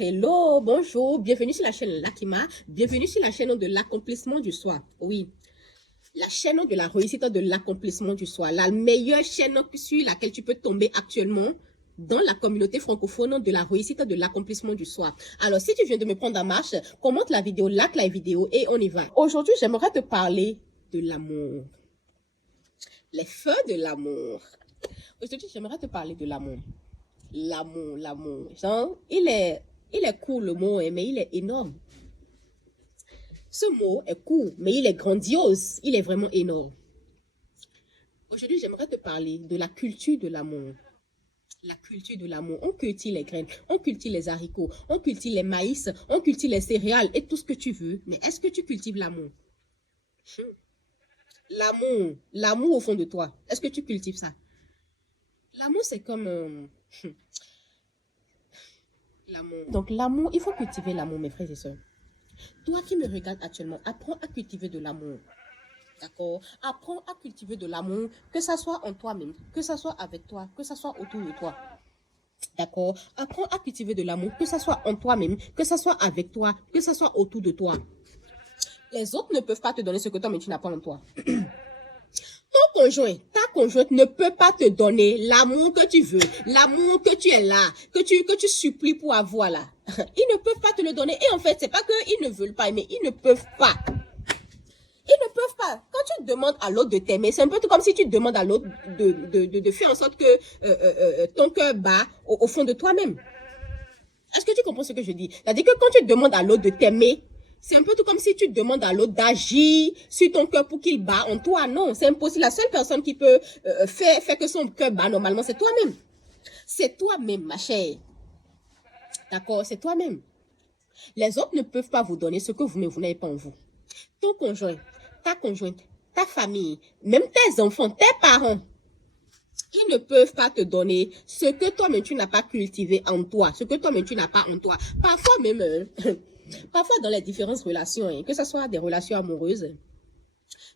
Hello, bonjour, bienvenue sur la chaîne Lakima, bienvenue sur la chaîne de l'accomplissement du soi. Oui, la chaîne de la réussite de l'accomplissement du soi, la meilleure chaîne sur laquelle tu peux tomber actuellement dans la communauté francophone de la réussite de l'accomplissement du soi. Alors, si tu viens de me prendre en marche, commente la vidéo, like la vidéo et on y va. Aujourd'hui, j'aimerais te parler de l'amour. Les feux de l'amour. Aujourd'hui, j'aimerais te parler de l'amour. L'amour. Genre, il est court le mot, mais il est énorme. Ce mot est court, mais il est grandiose. Il est vraiment énorme. Aujourd'hui, j'aimerais te parler de la culture de l'amour. La culture de l'amour. On cultive les graines, on cultive les haricots, on cultive les maïs, on cultive les céréales et tout ce que tu veux. Mais est-ce que tu cultives l'amour? L'amour au fond de toi. Est-ce que tu cultives ça? L'amour, c'est comme... l'amour. Donc, l'amour, il faut cultiver l'amour, mes frères et sœurs. Toi qui me regardes actuellement, apprends à cultiver de l'amour. D'accord? Apprends à cultiver de l'amour, que ça soit en toi-même, que ça soit avec toi, que ça soit autour de toi. D'accord? Apprends à cultiver de l'amour, que ça soit en toi-même, que ça soit avec toi, que ça soit autour de toi. Les autres ne peuvent pas te donner ce que toi-même tu n'as pas en toi. Ton conjoint, ta conjointe ne peut pas te donner l'amour que tu veux, l'amour que tu es là, que tu supplies pour avoir là. Ils ne peuvent pas te le donner. Et en fait, c'est pas qu'ils ne veulent pas, mais ils ne peuvent pas. Ils ne peuvent pas. Quand tu demandes à l'autre de t'aimer, c'est un peu tout comme si tu demandes à l'autre de faire en sorte que ton cœur bat au fond de toi-même. Est-ce que tu comprends ce que je dis? C'est-à-dire que quand tu demandes à l'autre de t'aimer, c'est un peu tout comme si tu demandes à l'autre d'agir sur ton cœur pour qu'il bat en toi. Non, c'est impossible. La seule personne qui peut faire que son cœur bat normalement, c'est toi-même. C'est toi-même, ma chère. D'accord? C'est toi-même. Les autres ne peuvent pas vous donner ce que vous n'avez pas en vous. Ton conjoint, ta conjointe, ta famille, même tes enfants, tes parents, ils ne peuvent pas te donner ce que toi-même tu n'as pas cultivé en toi, ce que toi-même tu n'as pas en toi. Parfois même, parfois dans les différentes relations, que ce soit des relations amoureuses,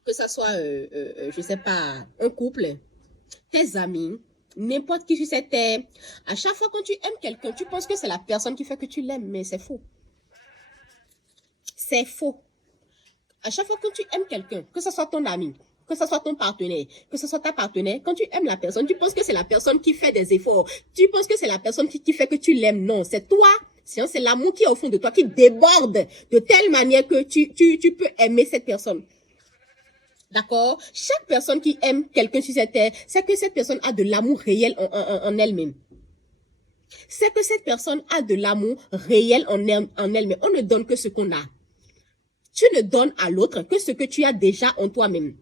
que ce soit, je sais pas, un couple, tes amis, n'importe qui sur cette terre, à chaque fois quand tu aimes quelqu'un, tu penses que c'est la personne qui fait que tu l'aimes, mais c'est faux. C'est faux. À chaque fois que tu aimes quelqu'un, que ce soit ton ami, que ce soit ton partenaire, que ce soit ta partenaire, quand tu aimes la personne, tu penses que c'est la personne qui fait des efforts. Tu penses que c'est la personne qui fait que tu l'aimes. Non, c'est toi. C'est l'amour qui est au fond de toi, qui déborde de telle manière que tu peux aimer cette personne. D'accord? Chaque personne qui aime quelqu'un sur cette terre, c'est que cette personne a de l'amour réel en elle-même. C'est que cette personne a de l'amour réel en elle-même. On ne donne que ce qu'on a. Tu ne donnes à l'autre que ce que tu as déjà en toi-même.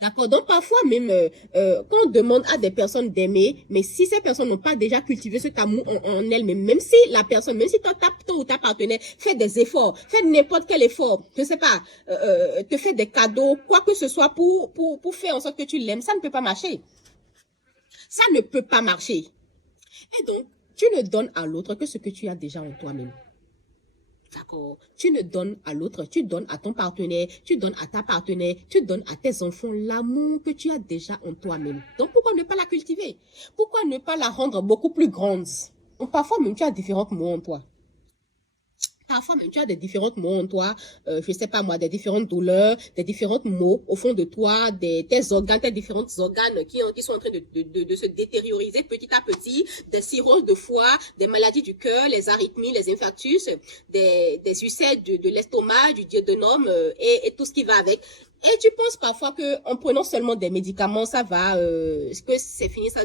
D'accord? Donc, parfois même, quand on demande à des personnes d'aimer, mais si ces personnes n'ont pas déjà cultivé cet amour en elles-mêmes, même si la personne, même si ton ou ta partenaire fait des efforts, fait n'importe quel effort, je sais pas, te fait des cadeaux, quoi que ce soit pour faire en sorte que tu l'aimes, ça ne peut pas marcher. Ça ne peut pas marcher. Et donc, tu ne donnes à l'autre que ce que tu as déjà en toi-même. D'accord? Tu ne donnes à l'autre, tu donnes à ton partenaire, tu donnes à ta partenaire, tu donnes à tes enfants l'amour que tu as déjà en toi-même. Donc, pourquoi ne pas la cultiver? Pourquoi ne pas la rendre beaucoup plus grande? Parfois même, tu as différentes mots en toi. Parfois même, tu as des différentes mots en toi, je sais pas moi, des différentes douleurs, des différentes mots au fond de toi, tes organes, tes différents organes qui sont en train de se détérioriser petit à petit, des cirrhoses de foie, des maladies du cœur, les arythmies, les infarctus, des ulcères de l'estomac, du duodénum et tout ce qui va avec. Et tu penses parfois que en prenant seulement des médicaments, ça va, que c'est fini, ça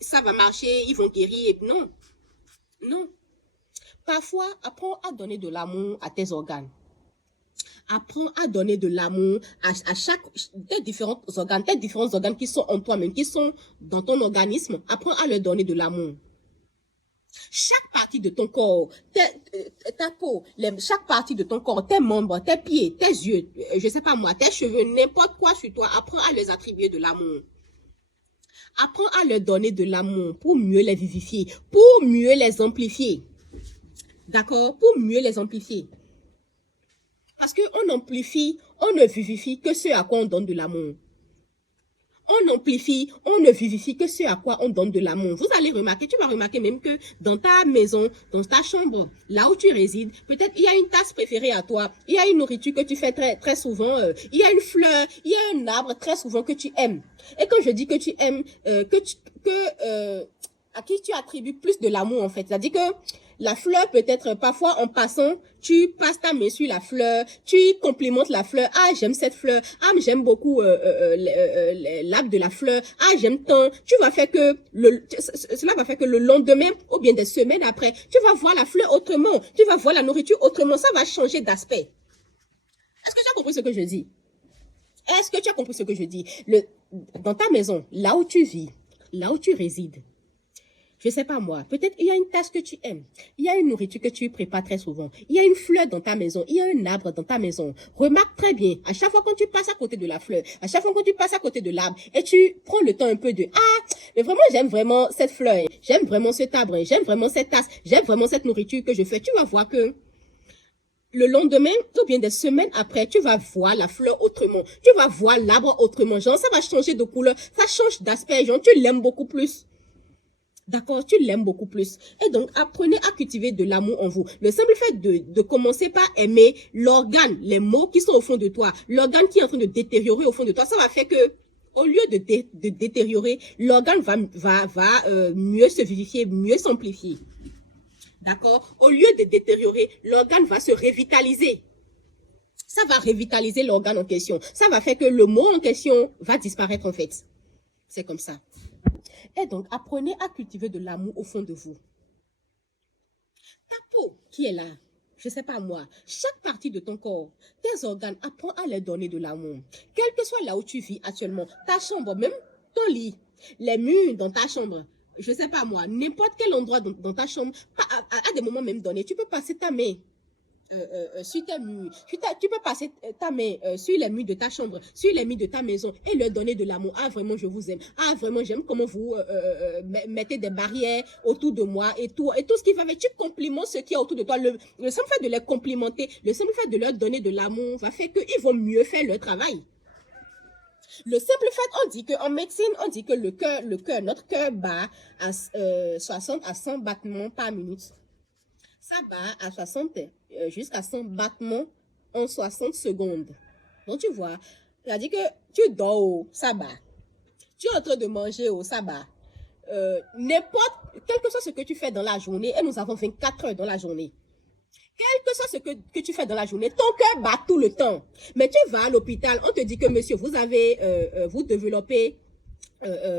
ça va marcher, ils vont guérir. Et non, non. Parfois, apprends à donner de l'amour à tes organes. Apprends à donner de l'amour à tes différents organes qui sont en toi-même, qui sont dans ton organisme. Apprends à leur donner de l'amour. Chaque partie de ton corps, ta peau, chaque partie de ton corps, tes membres, tes pieds, tes yeux, je sais pas moi, tes cheveux, n'importe quoi sur toi, apprends à les attribuer de l'amour. Apprends à leur donner de l'amour pour mieux les vivifier, pour mieux les amplifier. D'accord? Pour mieux les amplifier. Parce qu'on amplifie, on ne vivifie que ce à quoi on donne de l'amour. on amplifie, on ne vivifie que ce à quoi on donne de l'amour. Vous allez remarquer, tu vas remarquer même que dans ta maison, dans ta chambre, là où tu résides, peut-être il y a une tasse préférée à toi, il y a une nourriture que tu fais très souvent, il y a une fleur, il y a un arbre très souvent que tu aimes. Et quand je dis que tu aimes, à qui tu attribues plus de l'amour en fait, c'est-à-dire que la fleur peut-être parfois en passant, tu passes ta main sur la fleur, tu complimentes la fleur. Ah, j'aime cette fleur. Ah, mais j'aime beaucoup l'arbre de la fleur. Ah, j'aime tant. Cela va faire que le lendemain ou bien des semaines après, tu vas voir la fleur autrement. Tu vas voir la nourriture autrement. Ça va changer d'aspect. Est-ce que tu as compris ce que je dis? Est-ce que tu as compris ce que je dis? Dans ta maison, là où tu vis, là où tu résides, je sais pas moi, peut-être il y a une tasse que tu aimes, il y a une nourriture que tu prépares très souvent, il y a une fleur dans ta maison, il y a un arbre dans ta maison. Remarque très bien, à chaque fois quand tu passes à côté de la fleur, à chaque fois quand tu passes à côté de l'arbre, et tu prends le temps un peu de « Ah, mais vraiment j'aime vraiment cette fleur, j'aime vraiment cet arbre, j'aime vraiment cette tasse, j'aime vraiment cette nourriture que je fais », tu vas voir que le lendemain, ou bien des semaines après, tu vas voir la fleur autrement, tu vas voir l'arbre autrement, genre ça va changer de couleur, ça change d'aspect, genre tu l'aimes beaucoup plus. D'accord, tu l'aimes beaucoup plus. Et donc, apprenez à cultiver de l'amour en vous. Le simple fait de commencer par aimer l'organe, les mots qui sont au fond de toi, l'organe qui est en train de détériorer au fond de toi, ça va faire que, au lieu de détériorer, l'organe va mieux se vivifier, mieux s'amplifier. D'accord? Au lieu de détériorer, l'organe va se revitaliser. Ça va revitaliser l'organe en question. Ça va faire que le mot en question va disparaître en fait. C'est comme ça. Et donc, apprenez à cultiver de l'amour au fond de vous. Ta peau qui est là, je ne sais pas moi, chaque partie de ton corps, tes organes, apprends à leur donner de l'amour. Quel que soit là où tu vis actuellement, ta chambre, même ton lit, les murs dans ta chambre, je ne sais pas moi, n'importe quel endroit dans ta chambre, à des moments même donnés, tu peux passer ta main sur tes murs. Tu peux passer ta main sur les murs de ta chambre, sur les murs de ta maison et leur donner de l'amour. Ah, vraiment, je vous aime. Ah, vraiment, j'aime comment vous mettez des barrières autour de moi et tout ce qui va avec. Tu complimentes ce qui est autour de toi. Le simple fait de les complimenter, le simple fait de leur donner de l'amour va faire qu'ils vont mieux faire leur travail. Le simple fait, on dit qu'en médecine, on dit que notre cœur bat à 60 à 100 battements par minute. Ça bat à 60 jusqu'à 100 battements en 60 secondes. Donc, tu vois, c'est-à-dire que tu dors, ça bat. Tu es en train de manger, ça bat. Quel que soit ce que tu fais dans la journée, et nous avons 24 heures dans la journée. Quel que soit ce que tu fais dans la journée, ton cœur bat tout le temps. Mais tu vas à l'hôpital, on te dit que monsieur, vous développez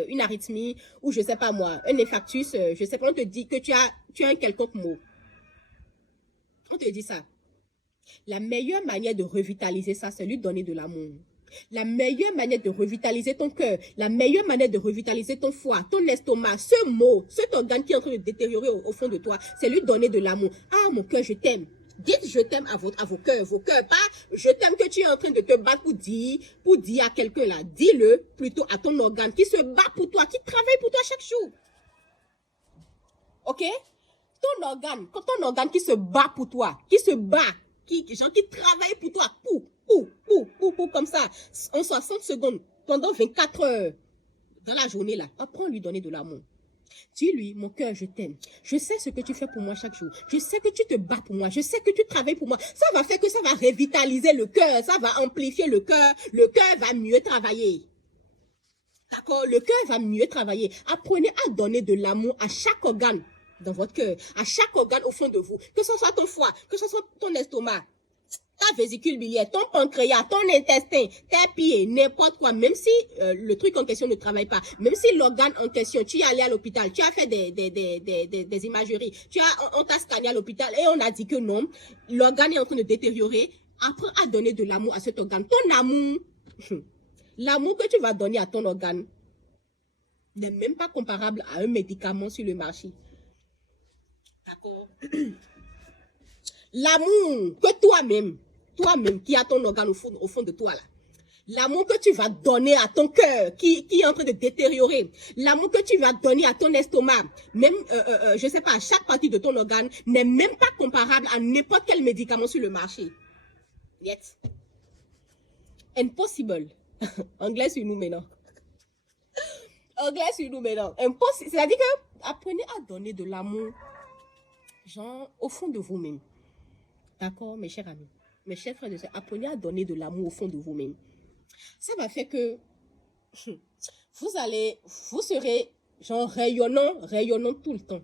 une arythmie, ou je sais pas moi, un infarctus, je sais pas, on te dit que tu as un quelconque mot. On te dit ça. La meilleure manière de revitaliser ça, c'est lui donner de l'amour. La meilleure manière de revitaliser ton cœur, la meilleure manière de revitaliser ton foie, ton estomac, cet organe qui est en train de détériorer au fond de toi, c'est lui donner de l'amour. Ah, mon cœur, je t'aime. Dites je t'aime à vos cœurs, pas je t'aime que tu es en train de te battre pour dire à quelqu'un là. Dis-le plutôt à ton organe qui se bat pour toi, qui travaille pour toi chaque jour. Ok? Ton organe qui se bat pour toi, qui se bat, qui travaille pour toi, comme ça, en 60 secondes, pendant 24 heures, dans la journée là, apprends à lui donner de l'amour. Dis-lui, mon cœur, je t'aime. Je sais ce que tu fais pour moi chaque jour. Je sais que tu te bats pour moi. Je sais que tu travailles pour moi. Ça va faire que ça va revitaliser le cœur. Ça va amplifier le cœur. Le cœur va mieux travailler. D'accord? Le cœur va mieux travailler. Apprenez à donner de l'amour à chaque organe dans votre cœur, à chaque organe au fond de vous, que ce soit ton foie, que ce soit ton estomac, ta vésicule biliaire, ton pancréas, ton intestin, tes pieds, n'importe quoi, même si le truc en question ne travaille pas, même si l'organe en question, tu es allé à l'hôpital, tu as fait des imageries, on t'a scanné à l'hôpital et on a dit que non, l'organe est en train de détériorer, apprends à donner de l'amour à cet organe. Ton amour, l'amour que tu vas donner à ton organe n'est même pas comparable à un médicament sur le marché. D'accord? L'amour que toi-même qui a ton organe au fond de toi là, l'amour que tu vas donner à ton cœur qui est en train de détériorer, l'amour que tu vas donner à ton estomac, même, je sais pas, chaque partie de ton organe n'est même pas comparable à n'importe quel médicament sur le marché. Yet. Impossible. Anglais sur nous maintenant. Anglais sur nous maintenant. Impossible. C'est-à-dire que apprenez à donner de l'amour, genre, au fond de vous-même. D'accord, mes chers amis, mes chers frères et sœurs, apprenez à donner de l'amour au fond de vous-même. Ça va faire que vous serez, genre, rayonnant tout le temps.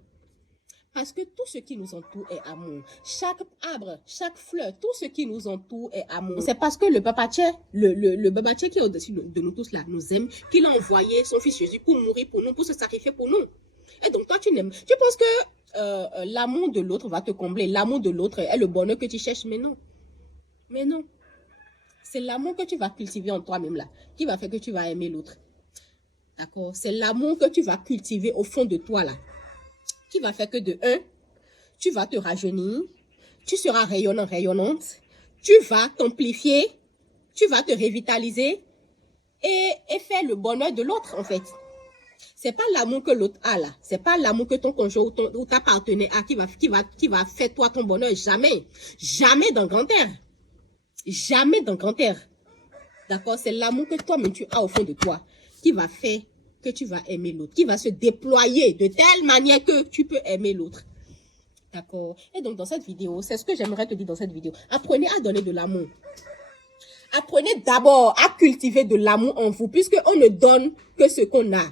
Parce que tout ce qui nous entoure est amour. Chaque arbre, chaque fleur, tout ce qui nous entoure est amour. C'est parce que le Papa Tchè, le Baba Tchè qui est au-dessus de nous tous là, nous aime, qu'il a envoyé son fils Jésus pour mourir pour nous, pour se sacrifier pour nous. Et donc toi, tu n'aimes. Tu penses que l'amour de l'autre va te combler. L'amour de l'autre est le bonheur que tu cherches. Mais non. Mais non. C'est l'amour que tu vas cultiver en toi-même là, qui va faire que tu vas aimer l'autre. D'accord? C'est l'amour que tu vas cultiver au fond de toi là, qui va faire que de un, tu vas te rajeunir, tu seras rayonnant, rayonnante, tu vas t'amplifier, tu vas te revitaliser et faire le bonheur de l'autre en fait. C'est pas l'amour que l'autre a là, c'est pas l'amour que ton conjoint ou ta partenaire a qui va faire toi ton bonheur, jamais. Jamais dans grand air. Jamais dans grand air. D'accord? C'est l'amour que toi-même tu as au fond de toi qui va faire que tu vas aimer l'autre, qui va se déployer de telle manière que tu peux aimer l'autre. D'accord? Et donc, dans cette vidéo, c'est ce que j'aimerais te dire dans cette vidéo. Apprenez à donner de l'amour. Apprenez d'abord à cultiver de l'amour en vous, puisqu'on ne donne que ce qu'on a.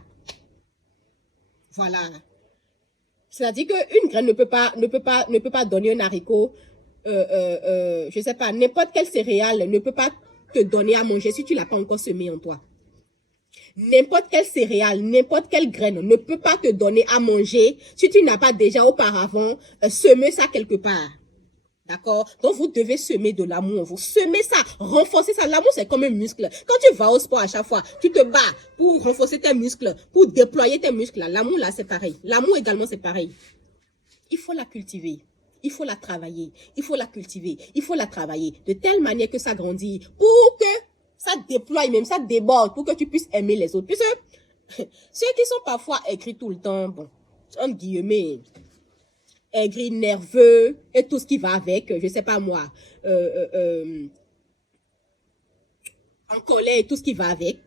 Voilà. C'est-à-dire qu'une graine ne peut pas donner un haricot, je sais pas, n'importe quelle céréale ne peut pas te donner à manger si tu l'as pas encore semé en toi. N'importe quelle céréale, n'importe quelle graine ne peut pas te donner à manger si tu n'as pas déjà auparavant semé ça quelque part. D'accord? Donc, vous devez semer de l'amour en vous. Semer ça, renforcer ça. L'amour, c'est comme un muscle. Quand tu vas au sport à chaque fois, tu te bats pour renforcer tes muscles, pour déployer tes muscles. L'amour, là, c'est pareil. L'amour également, c'est pareil. Il faut la cultiver. Il faut la travailler. Il faut la cultiver. Il faut la travailler de telle manière que ça grandit pour que ça déploie même, ça déborde pour que tu puisses aimer les autres. Puisque ceux qui sont parfois aigris tout le temps, bon, entre guillemets, aigris, nerveux et tout ce qui va avec, je sais pas moi, en colère et tout ce qui va avec,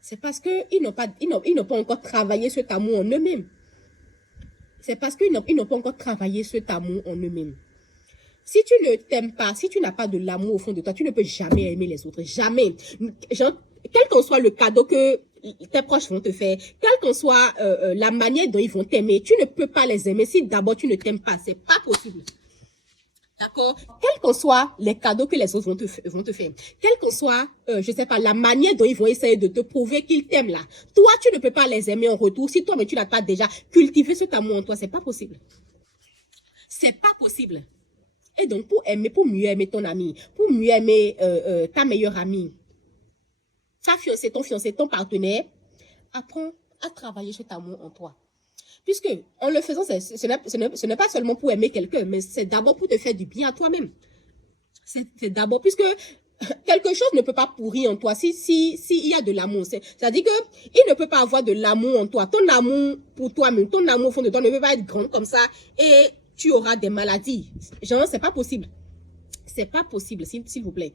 c'est parce qu'ils n'ont pas encore travaillé cet amour en eux-mêmes. C'est parce qu'ils n'ont pas encore travaillé cet amour en eux-mêmes. Si tu ne t'aimes pas, si tu n'as pas de l'amour au fond de toi, tu ne peux jamais aimer les autres. Jamais. Genre, quel qu'en soit le cadeau que tes proches vont te faire, quelle qu'en soit la manière dont ils vont t'aimer, tu ne peux pas les aimer si d'abord tu ne t'aimes pas. C'est pas possible. D'accord? Quels qu'en soient les cadeaux que les autres vont te faire, quelle qu'en soit, je sais pas, la manière dont ils vont essayer de te prouver qu'ils t'aiment là, toi, tu ne peux pas les aimer en retour si toi, mais tu n'as pas déjà cultivé cet amour en toi. C'est pas possible. C'est pas possible. Et donc, pour mieux aimer ton ami, pour mieux aimer ta meilleure amie, ta fiancée, ton partenaire, apprends à travailler cet amour en toi. Puisque, en le faisant, ce n'est pas seulement pour aimer quelqu'un, mais c'est d'abord pour te faire du bien à toi-même. C'est d'abord, puisque quelque chose ne peut pas pourrir en toi si y a de l'amour. C'est-à-dire que il ne peut pas avoir de l'amour en toi. Ton amour pour toi-même, ton amour au fond de toi ne peut pas être grand comme ça et tu auras des maladies. Genre, c'est pas possible. C'est pas possible, s'il vous plaît.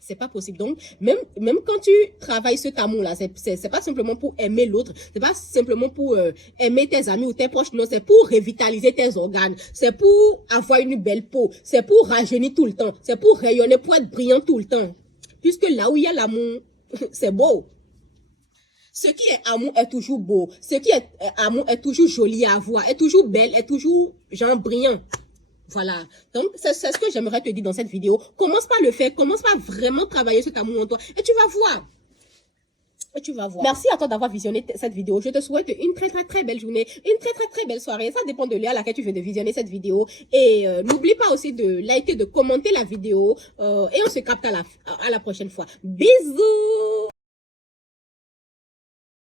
C'est pas possible. Donc, même quand tu travailles cet amour-là, c'est pas simplement pour aimer l'autre, c'est pas simplement pour aimer tes amis ou tes proches, non, c'est pour revitaliser tes organes, c'est pour avoir une belle peau, c'est pour rajeunir tout le temps, c'est pour rayonner, pour être brillant tout le temps. Puisque là où il y a l'amour, c'est beau. Ce qui est amour est toujours beau. Ce qui est amour est toujours joli à voir, est toujours belle, est toujours, genre, brillant. Voilà. Donc, c'est ce que j'aimerais te dire dans cette vidéo. Commence par le faire. Commence par vraiment travailler cet amour en toi. Et tu vas voir. Et tu vas voir. Merci à toi d'avoir visionné cette vidéo. Je te souhaite une très belle journée. Une très belle soirée. Ça dépend de l'heure à laquelle tu viens de visionner cette vidéo. Et n'oublie pas aussi de liker, de commenter la vidéo. Et on se capte à la prochaine fois. Bisous!